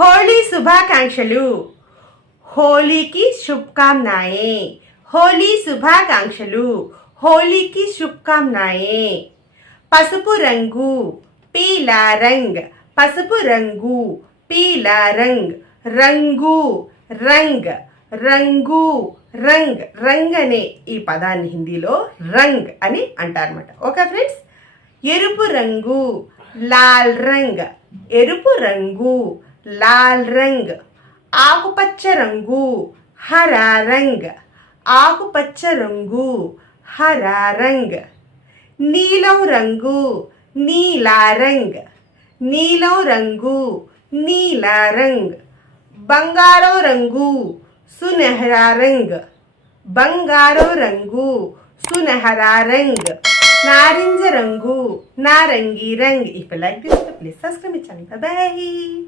హోళీ శుభాకాంక్షలు. హోళీకి శుభకామనాయే. హోళీ శుభాకాంక్షలు. హోళీకి శుభకామనాయే. పసుపు రంగు పీలా రంగ్. పసుపు రంగు పీలా రంగ్. రంగు రంగ్. రంగు రంగ్. రంగ్ అనే ఈ పదాన్ని హిందీలో రంగ్ అని అంటారన్నమాట. Okay friends. ఎరుపు రంగు లాల్ రంగ్. ఎరుపు రంగు లాల్ రంగ్. ఆకుపచ్చ రంగు హరా రంగ్. ఆకుపచ్చ రంగు హరా రంగ్. నీలం రంగు నీలా రంగ్. నీలం రంగు నీలా రంగ్. బంగారం రంగు సునహరా రంగ్. బంగారం రంగు సునహరా రంగ్. నారింజ రంగు నారంగి రంగ్. If you like this, please subscribe my channel. Bye bye.